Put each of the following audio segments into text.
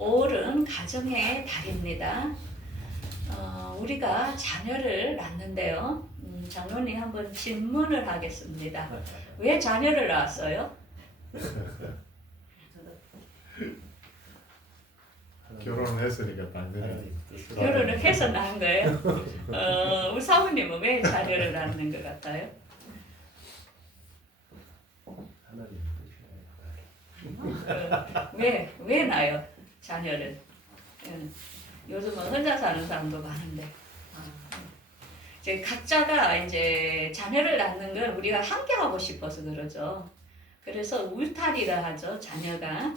5월은 가정의 달입니다. 우리가 자녀를 낳는데요. 장로님 한번 질문을 하겠습니다. 왜 자녀를 낳았어요? 결혼을 했으니까 당연히 결혼을 해서 낳은 거예요? 우리 사모님은 왜 자녀를 낳는 것 같아요? 왜 낳아요? 자녀를? 요즘은 혼자 사는 사람도 많은데. 이제 각자가 이제 자녀를 낳는 걸 우리가 함께 하고 싶어서 그러죠. 그래서 울타리라 하죠, 자녀가.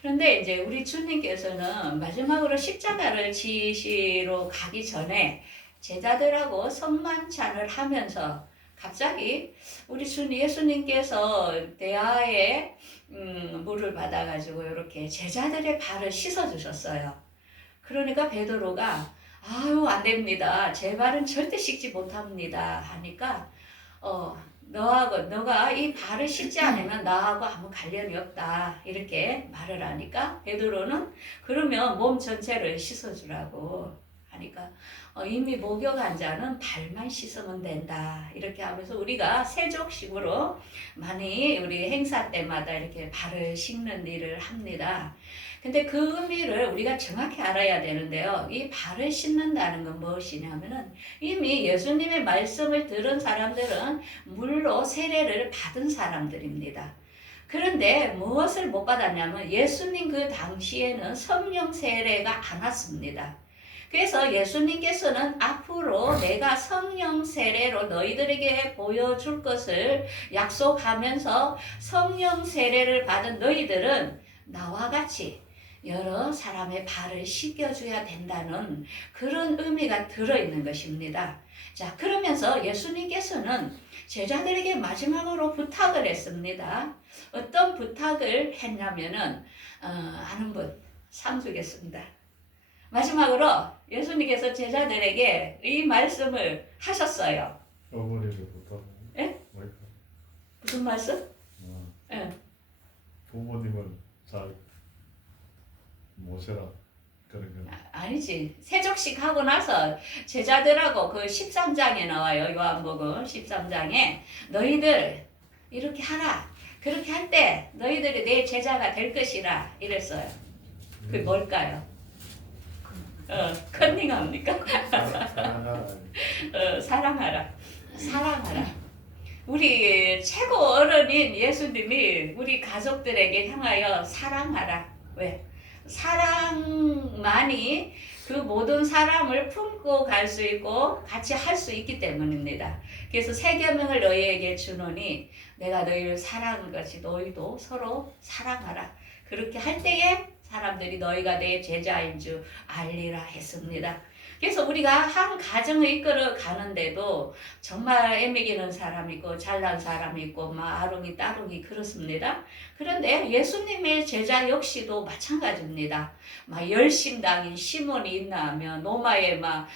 그런데 이제 우리 주님께서는 마지막으로 십자가를 지시러 가기 전에 제자들하고 성만찬을 하면서 갑자기 우리 예수님께서 대야에 물을 받아가지고 이렇게 제자들의 발을 씻어주셨어요. 그러니까 베드로가 아유 안 됩니다. 제 발은 절대 씻지 못합니다. 하니까 너가 이 발을 씻지 않으면 나하고 아무 관련이 없다. 이렇게 말을 하니까 베드로는 그러면 몸 전체를 씻어주라고 하니까 이미 목욕한 자는 발만 씻으면 된다. 이렇게 하면서 우리가 세족식으로 많이 우리 행사 때마다 이렇게 발을 씻는 일을 합니다. 근데 그 의미를 우리가 정확히 알아야 되는데요. 이 발을 씻는다는 건 무엇이냐면은 이미 예수님의 말씀을 들은 사람들은 물로 세례를 받은 사람들입니다. 그런데 무엇을 못 받았냐면 예수님 그 당시에는 성령 세례가 안 왔습니다. 그래서 예수님께서는 앞으로 내가 성령 세례로 너희들에게 보여줄 것을 약속하면서 성령 세례를 받은 너희들은 나와 같이 여러 사람의 발을 씻겨줘야 된다는 그런 의미가 들어있는 것입니다. 자, 그러면서 예수님께서는 제자들에게 마지막으로 부탁을 했습니다. 어떤 부탁을 했냐면은 아는 분 상주겠습니다. 마지막으로 예수님께서 제자들에게 이 말씀을 하셨어요. 어머니부터. 예? 무슨 말씀? 예. 부모님은 잘 모셔라 그런 거. 아니지. 세족식 하고 나서 제자들하고 그 13장에 나와요. 요한복음 13장에 너희들 이렇게 하라. 그렇게 할 때 너희들이 내 제자가 될 것이라 이랬어요. 그게 뭘까요? 컨닝합니까? 사랑하라. 사랑하라. 우리 최고 어른인 예수님이 우리 가족들에게 향하여 사랑하라. 왜? 사랑만이 그 모든 사람을 품고 갈 수 있고 같이 할 수 있기 때문입니다. 그래서 새 계명을 너희에게 주노니 내가 너희를 사랑한 것이 너희도 서로 사랑하라. 그렇게 할 때에 사람들이 너희가 내 제자인 줄 알리라 했습니다. 그래서 우리가 한 가정을 이끌어 가는데도 정말 애매기는 사람이 있고 잘난 사람이 있고 막 아롱이 따롱이 그렇습니다. 그런데 예수님의 제자 역시도 마찬가지입니다. 막 열심당인 시몬이 있나 하면 노마에 막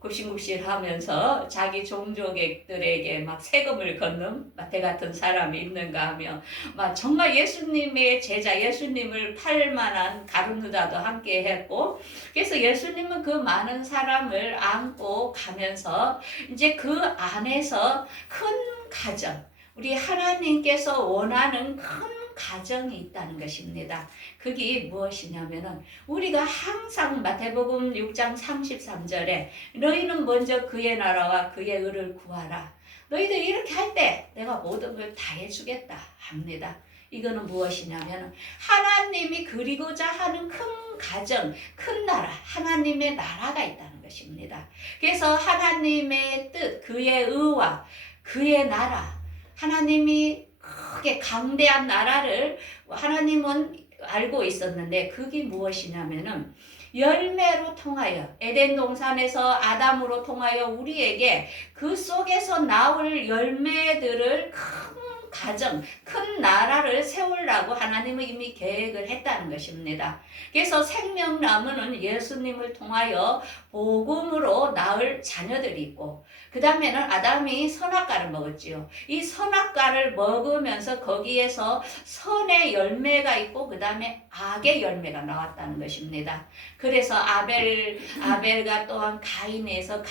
굽신굽신하면서 자기 종족들에게 막 세금을 걷는 마태 같은 사람이 있는가 하며 막 정말 예수님의 제자 예수님을 팔 만한 가룟유다도 함께 했고 그래서 예수님은 그 많은 사람을 안고 가면서 이제 그 안에서 큰 가정 우리 하나님께서 원하는 큰 가정이 있다는 것입니다. 그게 무엇이냐면은 우리가 항상 마태복음 6장 33절에 너희는 먼저 그의 나라와 그의 의를 구하라. 너희들 이렇게 할 때 내가 모든 걸 다 해주겠다 합니다. 이거는 무엇이냐면 하나님이 그리고자 하는 큰 가정, 큰 나라, 하나님의 나라가 있다는 것입니다. 그래서 하나님의 뜻, 그의 의와 그의 나라, 하나님이 크게 강대한 나라를 하나님은 알고 있었는데 그게 무엇이냐면은 열매로 통하여 에덴 동산에서 아담으로 통하여 우리에게 그 속에서 나올 열매들을 큰 가정, 큰 나라를 세우려고 하나님은 이미 계획을 했다는 것입니다. 그래서 생명나무는 예수님을 통하여 복음으로 낳을 자녀들이 있고, 그 다음에는 아담이 선악과를 먹었지요. 이 선악과를 먹으면서 거기에서 선의 열매가 있고 그 다음에 악의 열매가 나왔다는 것입니다. 그래서 아벨과 또한 가인에서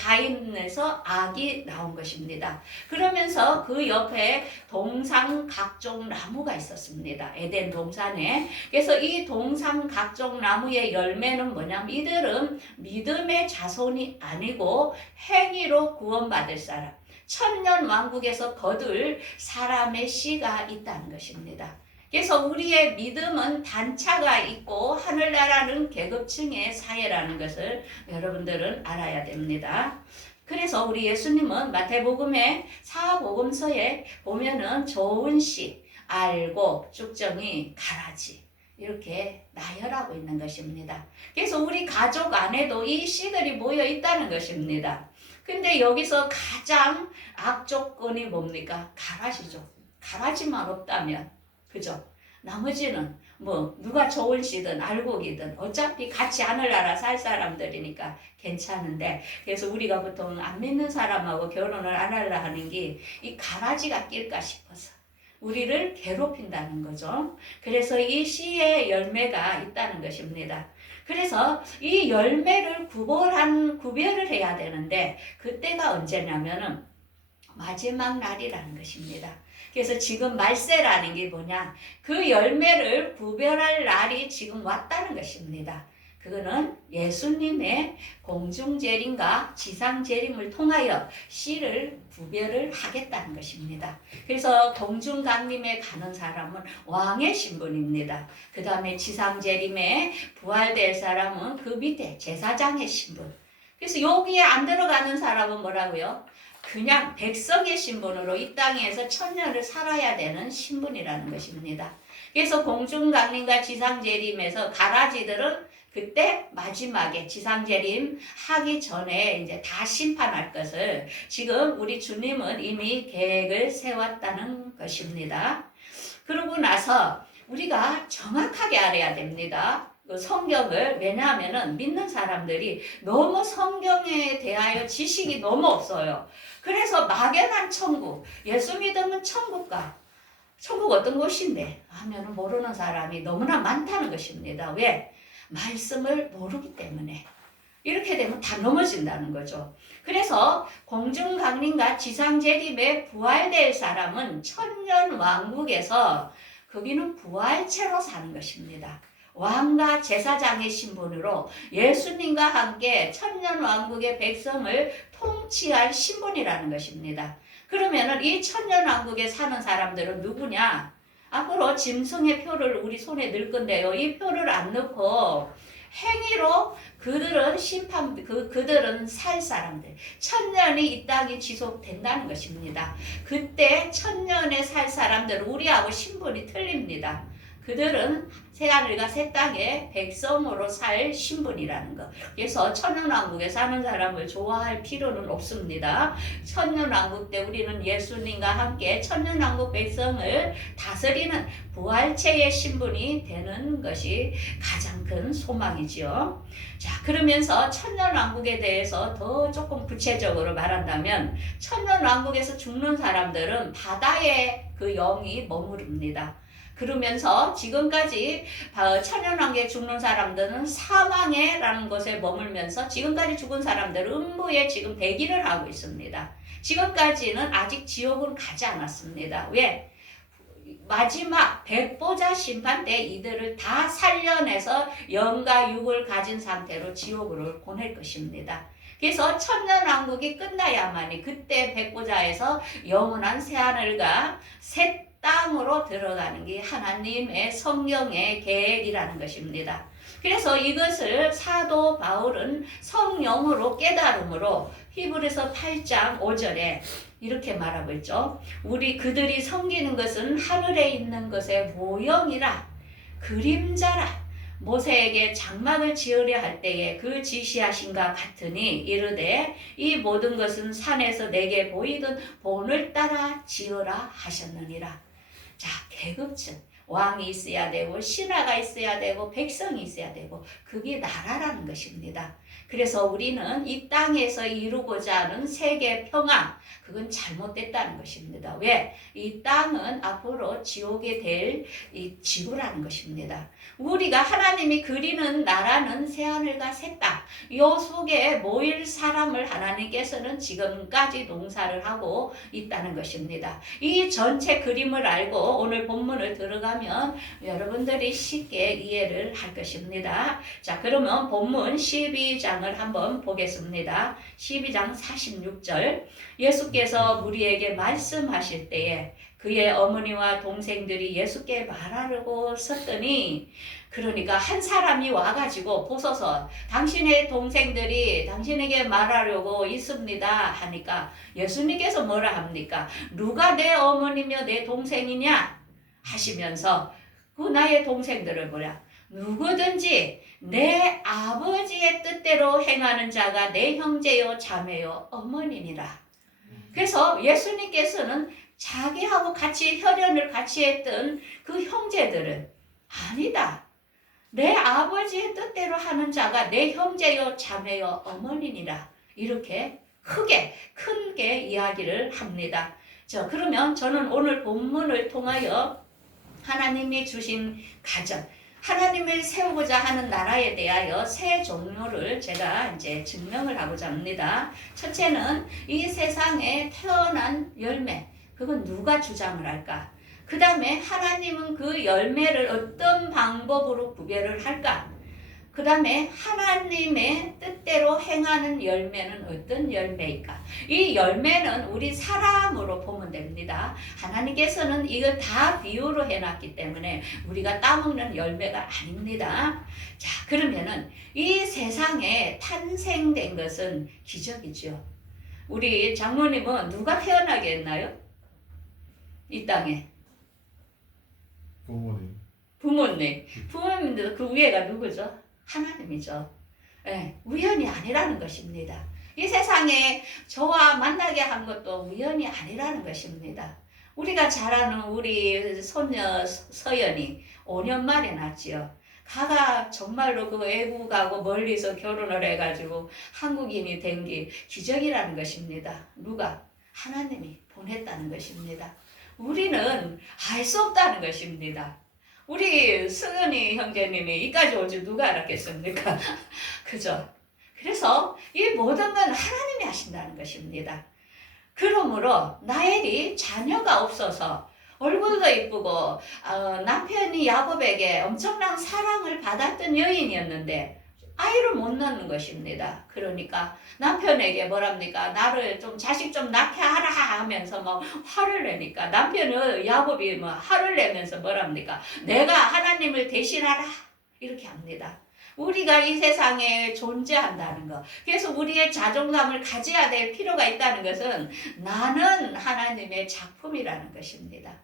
악이 나온 것입니다. 그러면서 그 옆에 동상 각종 나무가 있었습니다. 에덴 동산에. 그래서 이 동상 각종 나무의 열매는 뭐냐면 이들은 믿음의 자손이 아니고 행위로 구원받을 사람, 천년 왕국에서 거둘 사람의 씨가 있다는 것입니다. 그래서 우리의 믿음은 단차가 있고 하늘나라는 계급층의 사회라는 것을 여러분들은 알아야 됩니다. 그래서 우리 예수님은 마태복음의 사복음서에 보면은 좋은 씨, 알고, 쭉정이, 가라지 이렇게 나열하고 있는 것입니다. 그래서 우리 가족 안에도 이 씨들이 모여 있다는 것입니다. 근데 여기서 가장 악조건이 뭡니까? 가라지죠. 가라지만 없다면, 그죠? 나머지는 뭐 누가 좋은 씨든 알곡이든 어차피 같이 하늘나라 살 사람들이니까 괜찮은데, 그래서 우리가 보통 안 믿는 사람하고 결혼을 안 하려 하는 게 이 가라지가 낄까 싶어서 우리를 괴롭힌다는 거죠. 그래서 이 씨의 열매가 있다는 것입니다. 그래서 이 열매를 구별을 해야 되는데 그때가 언제냐면은 마지막 날이라는 것입니다. 그래서 지금 말세라는 게 뭐냐? 그 열매를 구별할 날이 지금 왔다는 것입니다. 그거는 예수님의 공중재림과 지상재림을 통하여 씨를 구별을 하겠다는 것입니다. 그래서 공중강림에 가는 사람은 왕의 신분입니다. 그 다음에 지상재림에 부활될 사람은 그 밑에 제사장의 신분. 그래서 여기에 안 들어가는 사람은 뭐라고요? 그냥 백성의 신분으로 이 땅에서 천년을 살아야 되는 신분이라는 것입니다. 그래서 공중강림과 지상재림에서 가라지들은 그때 마지막에 지상재림 하기 전에 이제 다 심판할 것을 지금 우리 주님은 이미 계획을 세웠다는 것입니다. 그러고 나서 우리가 정확하게 알아야 됩니다. 그 성경을. 왜냐하면은 믿는 사람들이 너무 성경에 대하여 지식이 너무 없어요. 그래서 막연한 천국, 예수 믿으면 천국 어떤 곳인데 하면은 모르는 사람이 너무나 많다는 것입니다. 왜? 말씀을 모르기 때문에. 이렇게 되면 다 넘어진다는 거죠. 그래서 공중강림과 지상재림에 부활될 사람은 천년 왕국에서 거기는 부활체로 사는 것입니다. 왕과 제사장의 신분으로 예수님과 함께 천년 왕국의 백성을 통치할 신분이라는 것입니다. 그러면은 이 천년 왕국에 사는 사람들은 누구냐? 앞으로 짐승의 표를 우리 손에 넣을 건데요. 이 표를 안 넣고 행위로 그들은 살 사람들. 천년이 이 땅이 지속된다는 것입니다. 그때 천년에 살 사람들은 우리하고 신분이 틀립니다. 그들은 새하늘과 새 땅의 백성으로 살 신분이라는 것. 그래서 천년왕국에 사는 사람을 좋아할 필요는 없습니다. 천년왕국 때 우리는 예수님과 함께 천년왕국 백성을 다스리는 부활체의 신분이 되는 것이 가장 큰 소망이지요. 자, 그러면서 천년왕국에 대해서 더 조금 구체적으로 말한다면 천년왕국에서 죽는 사람들은 바다에 그 영이 머무릅니다. 그러면서 지금까지 천년왕국에 죽는 사람들은 사망에라는 곳에 머물면서 지금까지 죽은 사람들은 음부에 지금 대기를 하고 있습니다. 지금까지는 아직 지옥은 가지 않았습니다. 왜? 마지막 백보자 심판 때 이들을 다 살려내서 영과 육을 가진 상태로 지옥으로 보낼 것입니다. 그래서 천년왕국이 끝나야만이 그때 백보자에서 영원한 새하늘과 새 땅으로 들어가는 게 하나님의 성령의 계획이라는 것입니다. 그래서 이것을 사도 바울은 성령으로 깨달음으로 히브리서 8장 5절에 이렇게 말하고 있죠. 우리 그들이 섬기는 것은 하늘에 있는 것의 모형이라 그림자라 모세에게 장막을 지으려 할 때에 그 지시하신과 같으니 이르되 이 모든 것은 산에서 내게 보이던 본을 따라 지으라 하셨느니라. 자, 계급층. 왕이 있어야 되고 신하가 있어야 되고 백성이 있어야 되고 그게 나라라는 것입니다. 그래서 우리는 이 땅에서 이루고자 하는 세계 평화 그건 잘못됐다는 것입니다. 왜? 이 땅은 앞으로 지옥이 될 이 지구라는 것입니다. 우리가 하나님이 그리는 나라는 새하늘과 새 땅, 요 속에 모일 사람을 하나님께서는 지금까지 농사를 하고 있다는 것입니다. 이 전체 그림을 알고 오늘 본문을 들어가면 여러분들이 쉽게 이해를 할 것입니다. 자, 그러면 본문 12장을 한번 보겠습니다. 12장 46절. 예수께서 무리에게 말씀하실 때에 그의 어머니와 동생들이 예수께 말하려고 섰더니, 그러니까 한 사람이 와가지고 보소서 당신의 동생들이 당신에게 말하려고 있습니다 하니까 예수님께서 뭐라 합니까? 누가 내 어머니며 내 동생이냐 하시면서 그 나의 동생들을 뭐라? 누구든지 내 아버지의 뜻대로 행하는 자가 내 형제요 자매요 어머니니라. 그래서 예수님께서는 자기하고 같이 혈연을 같이 했던 그 형제들은 아니다. 내 아버지의 뜻대로 하는 자가 내 형제요 자매요 어머니니라. 이렇게 크게 이야기를 합니다. 자, 그러면 저는 오늘 본문을 통하여 하나님이 주신 가정, 하나님을 세우고자 하는 나라에 대하여 세 종류를 제가 이제 증명을 하고자 합니다. 첫째는 이 세상에 태어난 열매, 그건 누가 주장을 할까? 그 다음에 하나님은 그 열매를 어떤 방법으로 구별을 할까? 그 다음에 하나님의 뜻대로 행하는 열매는 어떤 열매일까? 이 열매는 우리 사람으로 보면 됩니다. 하나님께서는 이거 다 비유로 해놨기 때문에 우리가 따먹는 열매가 아닙니다. 자, 그러면은 이 세상에 탄생된 것은 기적이죠. 우리 장모님은 누가 태어나게 했나요? 이 땅에. 부모님도 그 위에가 누구죠? 하나님이죠. 예, 우연이 아니라는 것입니다. 이 세상에 저와 만나게 한 것도 우연이 아니라는 것입니다. 우리가 잘 아는 우리 손녀 서연이 5년 만에 낳지요. 가가 정말로 그 외국하고 멀리서 결혼을 해가지고 한국인이 된 게 기적이라는 것입니다. 누가? 하나님이 보냈다는 것입니다. 우리는 알 수 없다는 것입니다. 우리 승은이 형제님이 이까지 올 줄 누가 알았겠습니까? 그죠? 그래서 이 모든 건 하나님이 하신다는 것입니다. 그러므로 나엘이 자녀가 없어서 얼굴도 이쁘고 남편이 야곱에게 엄청난 사랑을 받았던 여인이었는데 아이를 못 낳는 것입니다. 그러니까 남편에게 뭐랍니까? 나를 좀 자식 좀 낳게 하라 하면서 뭐 화를 내니까 남편은 야곱이 뭐 화를 내면서 뭐랍니까? 내가 하나님을 대신하라 이렇게 합니다. 우리가 이 세상에 존재한다는 것, 그래서 우리의 자존감을 가져야 될 필요가 있다는 것은 나는 하나님의 작품이라는 것입니다.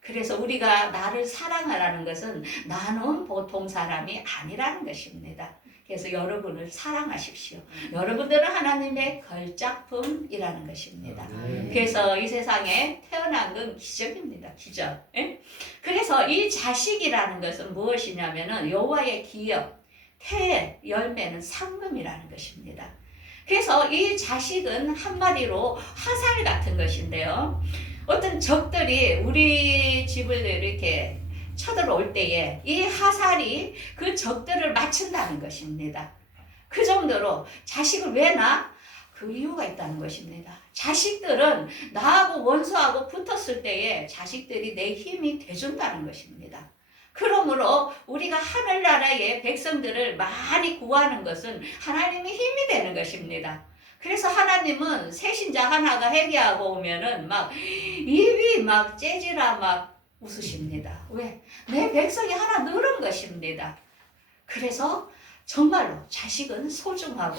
그래서 우리가 나를 사랑하라는 것은 나는 보통 사람이 아니라는 것입니다. 그래서 여러분을 사랑하십시오. 여러분들은 하나님의 걸작품이라는 것입니다. 그래서 이 세상에 태어난 건 기적입니다. 기적. 예? 그래서 이 자식이라는 것은 무엇이냐면은 여호와의 기업, 태의 열매는 상금이라는 것입니다. 그래서 이 자식은 한마디로 화살 같은 것인데요. 어떤 적들이 우리 집을 이렇게 쳐들어올 때에 이 화살이 그 적들을 맞춘다는 것입니다. 그 정도로 자식을 왜 낳아? 그 이유가 있다는 것입니다. 자식들은 나하고 원수하고 붙었을 때에 자식들이 내 힘이 돼준다는 것입니다. 그러므로 우리가 하늘나라의 백성들을 많이 구하는 것은 하나님의 힘이 되는 것입니다. 그래서 하나님은 새신자 하나가 회개하고 오면은 막 입이 막 째지라 막 웃으십니다. 왜? 내 백성이 하나 늘은 것입니다. 그래서 정말로 자식은 소중하고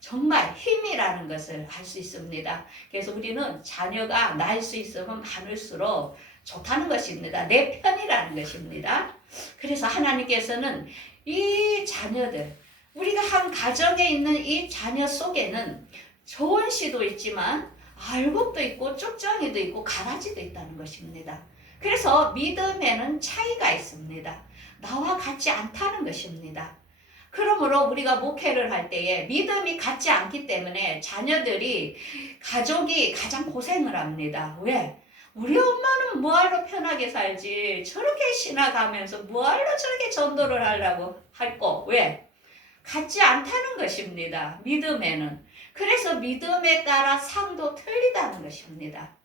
정말 힘이라는 것을 알 수 있습니다. 그래서 우리는 자녀가 낳을 수 있으면 많을수록 좋다는 것입니다. 내 편이라는 것입니다. 그래서 하나님께서는 이 자녀들, 우리가 한 가정에 있는 이 자녀 속에는 좋은 씨도 있지만 알곡도 있고 쭉정이도 있고 가라지도 있다는 것입니다. 그래서 믿음에는 차이가 있습니다. 나와 같지 않다는 것입니다. 그러므로 우리가 목회를 할 때에 믿음이 같지 않기 때문에 자녀들이, 가족이 가장 고생을 합니다. 왜? 우리 엄마는 뭐하러 편하게 살지, 저렇게 신나가면서 뭐하러 저렇게 전도를 하려고 할꼬. 왜? 같지 않다는 것입니다. 믿음에는. 그래서 믿음에 따라 상도 틀리다는 것입니다.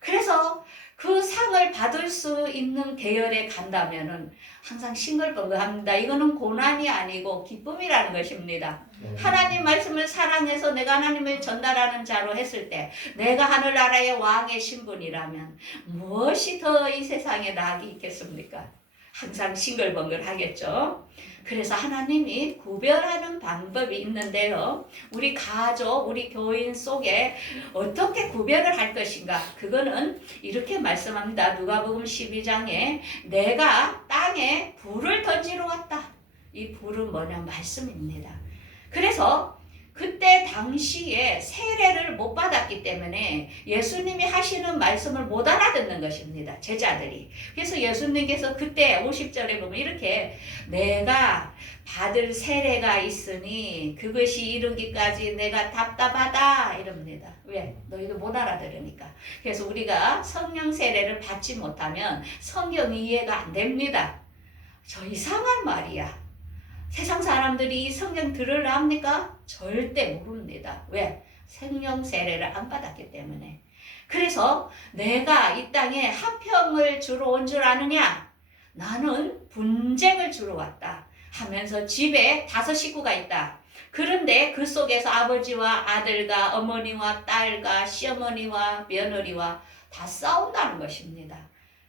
그래서 그 상을 받을 수 있는 계열에 간다면은 항상 싱글벙글합니다. 이거는 고난이 아니고 기쁨이라는 것입니다. 하나님 말씀을 사랑해서 내가 하나님을 전달하는 자로 했을 때 내가 하늘나라의 왕의 신분이라면 무엇이 더 이 세상에 낙이 있겠습니까? 항상 싱글벙글 하겠죠. 그래서 하나님이 구별하는 방법이 있는데요. 우리 가족, 우리 교인 속에 어떻게 구별을 할 것인가? 그거는 이렇게 말씀합니다. 누가복음 12장에 내가 땅에 불을 던지러 왔다. 이 불은 뭐냐? 말씀입니다. 그래서 그때 당시에 세례를 못 받았기 때문에 예수님이 하시는 말씀을 못 알아듣는 것입니다. 제자들이. 그래서 예수님께서 그때 50절에 보면 이렇게 내가 받을 세례가 있으니 그것이 이르기까지 내가 답답하다 이럽니다. 왜? 너희가 못 알아들으니까. 그래서 우리가 성령 세례를 받지 못하면 성경이 이해가 안 됩니다. 저 이상한 말이야. 세상 사람들이 이 성경 들으려 합니까? 절대 모릅니다. 왜? 성령 세례를 안 받았기 때문에. 그래서 내가 이 땅에 화평을 주러 온 줄 아느냐? 나는 분쟁을 주러 왔다 하면서 집에 5 식구가 있다. 그런데 그 속에서 아버지와 아들과 어머니와 딸과 시어머니와 며느리와 다 싸운다는 것입니다.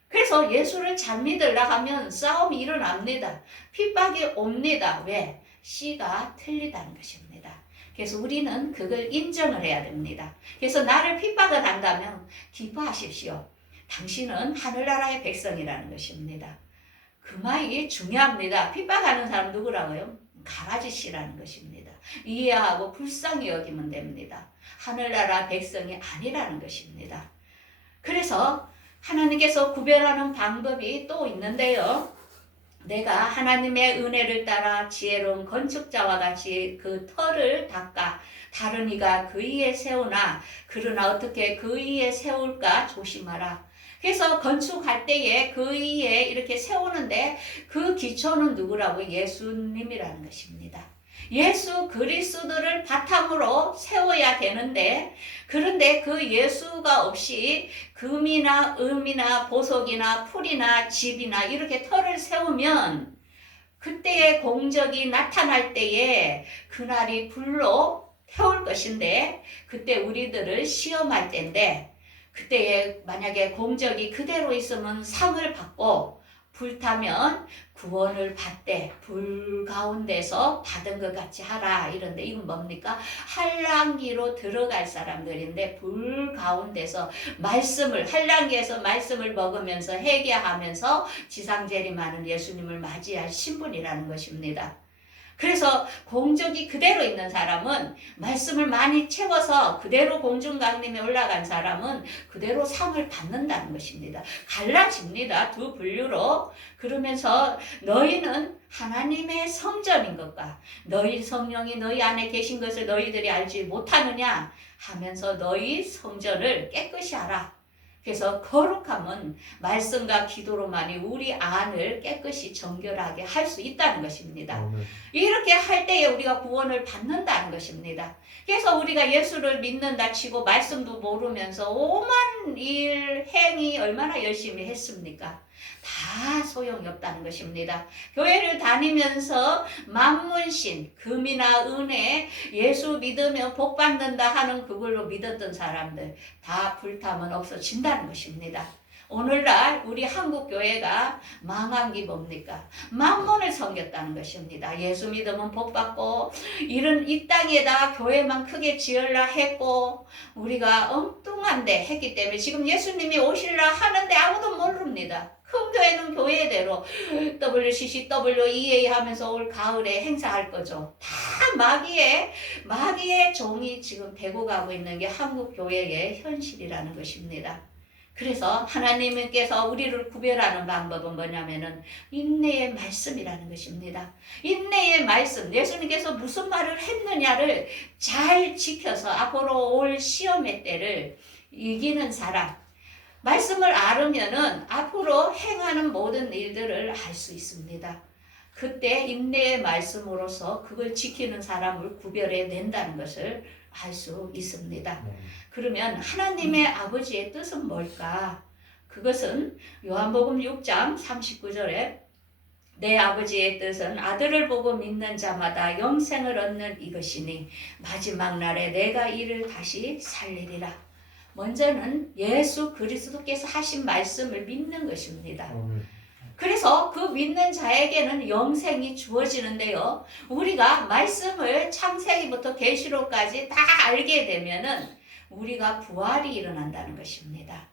그래서 예수를 잘 믿으려 하면 싸움이 일어납니다. 핍박이 옵니다. 왜? 씨가 틀리다는 것입니다. 그래서 우리는 그걸 인정을 해야 됩니다. 그래서 나를 핍박을 한다면 기뻐하십시오. 당신은 하늘나라의 백성이라는 것입니다. 그 말이 중요합니다. 핍박하는 사람 누구라고요? 가라지 씨라는 것입니다. 이해하고 불쌍히 여기면 됩니다. 하늘나라 백성이 아니라는 것입니다. 그래서 하나님께서 구별하는 방법이 또 있는데요. 내가 하나님의 은혜를 따라 지혜로운 건축자와 같이 그 터를 닦아 다른 이가 그 위에 세우나 그러나 어떻게 그 위에 세울까 조심하라. 그래서 건축할 때에 그 위에 이렇게 세우는데 그 기초는 누구라고? 예수님이라는 것입니다. 예수 그리스도를 바탕으로 세워야 되는데, 그런데 그 예수가 없이 금이나 음이나 보석이나 풀이나 집이나 이렇게 터를 세우면 그때의 공적이 나타날 때에 그날이 불로 태울 것인데, 그때 우리들을 시험할 때인데, 그때에 만약에 공적이 그대로 있으면 상을 받고 불타면 구원을 받되 불 가운데서 받은 것 같이 하라 이런데, 이건 뭡니까? 한란기로 들어갈 사람들인데 불 가운데서 말씀을, 한란기에서 말씀을 먹으면서 회개하면서 지상재림하는 예수님을 맞이할 신분이라는 것입니다. 그래서 공적이 그대로 있는 사람은, 말씀을 많이 채워서 그대로 공중강림에 올라간 사람은 그대로 상을 받는다는 것입니다. 갈라집니다. 두 분류로. 그러면서 너희는 하나님의 성전인 것과 너희 성령이 너희 안에 계신 것을 너희들이 알지 못하느냐 하면서 너희 성전을 깨끗이 하라. 그래서 거룩함은 말씀과 기도로만이 우리 안을 깨끗이 정결하게 할 수 있다는 것입니다. 이렇게 할 때에 우리가 구원을 받는다는 것입니다. 그래서 우리가 예수를 믿는다 치고 말씀도 모르면서 오만 일 행위 얼마나 열심히 했습니까? 다 소용이 없다는 것입니다. 교회를 다니면서 만문신, 금이나 은혜, 예수 믿으면 복 받는다 하는 그걸로 믿었던 사람들 다 불타면 없어진다는 것입니다. 오늘날 우리 한국교회가 망한 게 뭡니까? 만문을 섬겼다는 것입니다. 예수 믿으면 복 받고, 이런 이 땅에다 교회만 크게 지으려 했고, 우리가 엉뚱한데 했기 때문에 지금 예수님이 오시려 하는데 아무도 모릅니다. 큰 교회는 교회대로 WCC, WEA 하면서 올 가을에 행사할 거죠. 다 마귀의 종이 지금 되고 가고 있는 게 한국 교회의 현실이라는 것입니다. 그래서 하나님께서 우리를 구별하는 방법은 뭐냐면은 인내의 말씀이라는 것입니다. 인내의 말씀, 예수님께서 무슨 말을 했느냐를 잘 지켜서 앞으로 올 시험의 때를 이기는 사람, 말씀을 알으면은 앞으로 행하는 모든 일들을 알 수 있습니다. 그때 인내의 말씀으로서 그걸 지키는 사람을 구별해 낸다는 것을 알 수 있습니다. 그러면 하나님의 아버지의 뜻은 뭘까? 그것은 요한복음 6장 39절에 내 아버지의 뜻은 아들을 보고 믿는 자마다 영생을 얻는 이것이니 마지막 날에 내가 이를 다시 살리리라. 먼저는 예수 그리스도께서 하신 말씀을 믿는 것입니다. 그래서 그 믿는 자에게는 영생이 주어지는데요. 우리가 말씀을 창세기부터 계시록까지 다 알게 되면은 우리가 부활이 일어난다는 것입니다.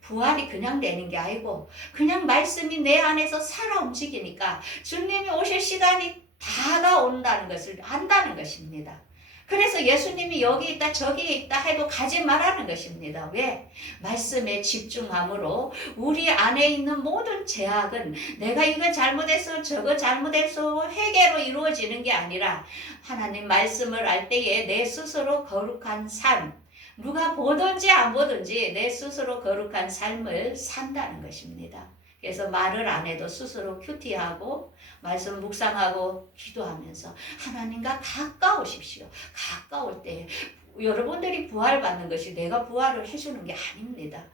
부활이 그냥 되는 게 아니고 그냥 말씀이 내 안에서 살아 움직이니까 주님이 오실 시간이 다가온다는 것을 안다는 것입니다. 그래서 예수님이 여기 있다 저기에 있다 해도 가지 말라는 것입니다. 왜? 말씀에 집중함으로 우리 안에 있는 모든 죄악은 내가 이거 잘못했어 저거 잘못했어 회개로 이루어지는 게 아니라 하나님 말씀을 알 때에 내 스스로 거룩한 삶, 누가 보든지 안 보든지 내 스스로 거룩한 삶을 산다는 것입니다. 그래서 말을 안 해도 스스로 큐티하고 말씀 묵상하고 기도하면서 하나님과 가까우십시오. 가까울 때 여러분들이 부활받는 것이 내가 부활을 해주는 게 아닙니다.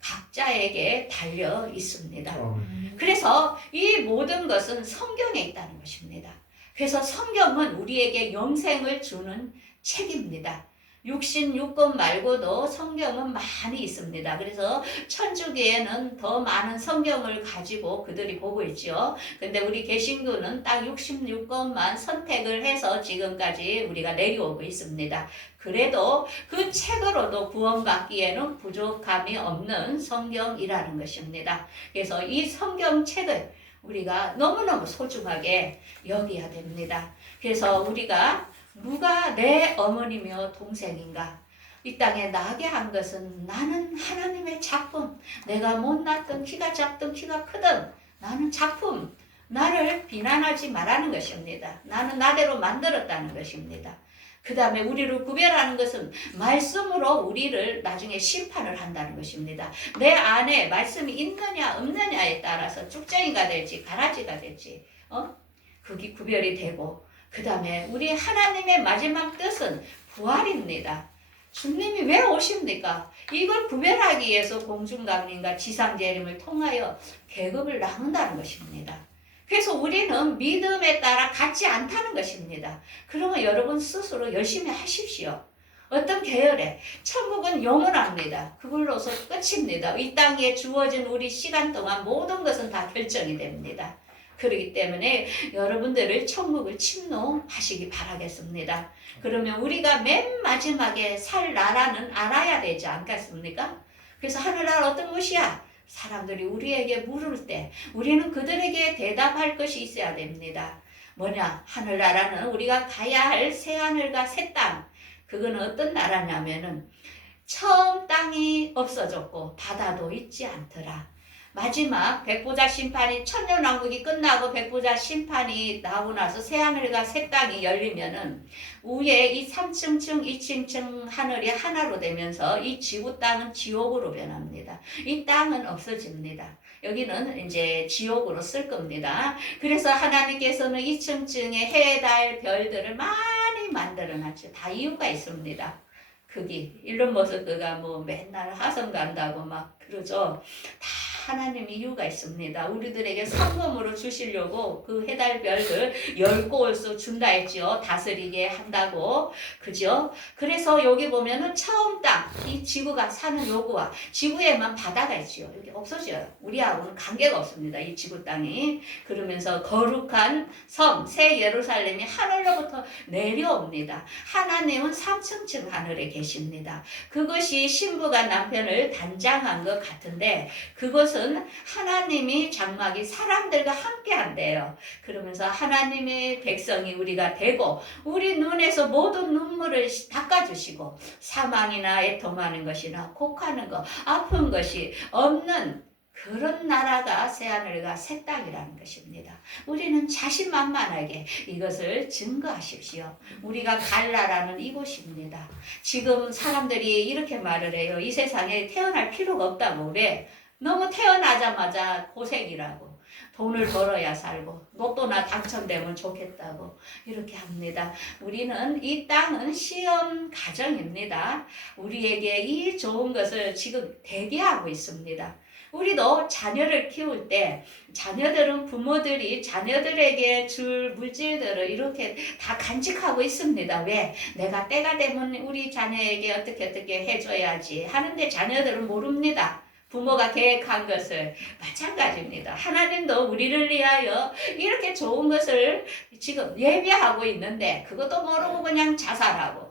각자에게 달려 있습니다. 그래서 이 모든 것은 성경에 있다는 것입니다. 그래서 성경은 우리에게 영생을 주는 책입니다. 육신 육권 말고도 성경은 많이 있습니다. 그래서 천주교에는 더 많은 성경을 가지고 그들이 보고 있죠. 근데 우리 개신교는 딱 66권만 선택을 해서 지금까지 우리가 내려오고 있습니다. 그래도 그 책으로도 구원받기에는 부족함이 없는 성경이라는 것입니다. 그래서 이 성경책을 우리가 너무너무 소중하게 여겨야 됩니다. 그래서 우리가 누가 내 어머니며 동생인가? 이 땅에 나게 한 것은 나는 하나님의 작품. 내가 못났든 키가 작든 키가 크든 나는 작품. 나를 비난하지 말라는 것입니다. 나는 나대로 만들었다는 것입니다. 그 다음에 우리를 구별하는 것은 말씀으로 우리를 나중에 심판을 한다는 것입니다. 내 안에 말씀이 있느냐 없느냐에 따라서 쭉정이가 될지 가라지가 될지 그게 구별이 되고 그 다음에 우리 하나님의 마지막 뜻은 부활입니다. 주님이 왜 오십니까? 이걸 구별하기 위해서 공중강림과 지상재림을 통하여 계급을 나눈다는 것입니다. 그래서 우리는 믿음에 따라 같지 않다는 것입니다. 그러면 여러분 스스로 열심히 하십시오. 어떤 계열에 천국은 영원합니다. 그걸로서 끝입니다. 이 땅에 주어진 우리 시간 동안 모든 것은 다 결정이 됩니다. 그렇기 때문에 여러분들을 천국을 침노하시기 바라겠습니다. 그러면 우리가 맨 마지막에 살 나라는 알아야 되지 않겠습니까? 그래서 하늘나라 어떤 곳이야? 사람들이 우리에게 물을 때 우리는 그들에게 대답할 것이 있어야 됩니다. 뭐냐? 하늘나라는 우리가 가야 할 새하늘과 새 땅. 그거는 어떤 나라냐면은 처음 땅이 없어졌고 바다도 있지 않더라. 마지막 백보자 심판이 천년왕국이 끝나고 백보자 심판이 나오고 나서 새하늘과 새 땅이 열리면은 위에 이 3층층 2층층 하늘이 하나로 되면서 이 지구 땅은 지옥으로 변합니다. 이 땅은 없어집니다. 여기는 이제 지옥으로 쓸 겁니다. 그래서 하나님께서는 2층층에 해, 달, 별들을 많이 만들어 놨죠. 다 이유가 있습니다. 그게 일론 머스크가 뭐 맨날 화성 간다고 막 그러죠. 다 하나님 이유가 있습니다. 우리들에게 상금으로 주시려고 그 해달별을 10곳을 준다 했죠. 다스리게 한다고. 그죠? 그래서 여기 보면은 처음 땅, 이 지구가 사는 요구와 지구에만 바다가 있죠. 여기 없어져요. 우리하고는 관계가 없습니다. 이 지구 땅이. 그러면서 거룩한 섬, 새 예루살렘이 하늘로부터 내려옵니다. 하나님은 3층층 하늘에 계십니다. 그것이 신부가 남편을 단장한 것 같은데 그것은 그것은 하나님이 장막이 사람들과 함께 한대요. 그러면서 하나님의 백성이 우리가 되고 우리 눈에서 모든 눈물을 닦아주시고 사망이나 애통하는 것이나 곡하는 것, 아픈 것이 없는 그런 나라가 새하늘과 새 땅이라는 것입니다. 우리는 자신만만하게 이것을 증거하십시오. 우리가 갈 나라는 이곳입니다. 지금 사람들이 이렇게 말을 해요. 이 세상에 태어날 필요가 없다고. 왜? 너무 태어나자마자 고생이라고. 돈을 벌어야 살고 로또나 당첨되면 좋겠다고 이렇게 합니다. 우리는 이 땅은 시험 과정입니다. 우리에게 이 좋은 것을 지금 대기하고 있습니다. 우리도 자녀를 키울 때 자녀들은 부모들이 자녀들에게 줄 물질들을 이렇게 다 간직하고 있습니다. 왜? 내가 때가 되면 우리 자녀에게 어떻게 해줘야지 하는데 자녀들은 모릅니다. 부모가 계획한 것을 마찬가지입니다. 하나님도 우리를 위하여 이렇게 좋은 것을 지금 예비하고 있는데 그것도 모르고 그냥 자살하고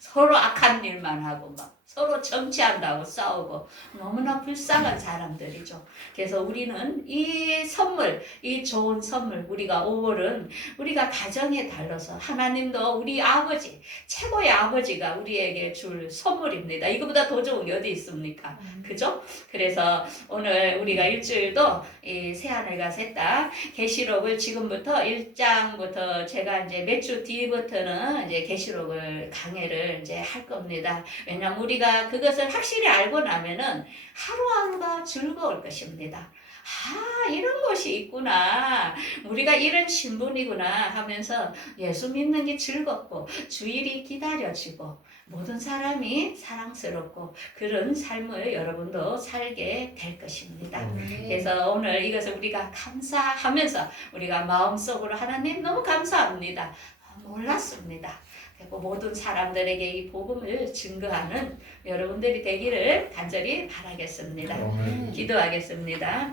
서로 악한 일만 하고 막 서로 정치한다고 싸우고 너무나 불쌍한 사람들이죠. 그래서 우리는 이 선물, 이 좋은 선물, 우리가 5월은 우리가 가정에 달려서 하나님도 우리 아버지, 최고의 아버지가 우리에게 줄 선물입니다. 이거보다 더 좋은 게 어디 있습니까? 그죠? 그래서 오늘 우리가 일주일도 이 새하늘과 새 땅 계시록을 지금부터 1장부터 제가 이제 몇 주 뒤부터는 이제 계시록을 강해를 이제 할 겁니다. 왜냐면 우리가 그것을 확실히 알고 나면은 하루하루가 즐거울 것입니다. 아, 이런 것이 있구나. 우리가 이런 신분이구나 하면서 예수 믿는 게 즐겁고 주일이 기다려지고 모든 사람이 사랑스럽고 그런 삶을 여러분도 살게 될 것입니다. 그래서 오늘 이것을 우리가 감사하면서 우리가 마음속으로 하나님 너무 감사합니다. 몰랐습니다. 그리고 모든 사람들에게 이 복음을 증거하는 여러분들이 되기를 간절히 바라겠습니다. 기도하겠습니다.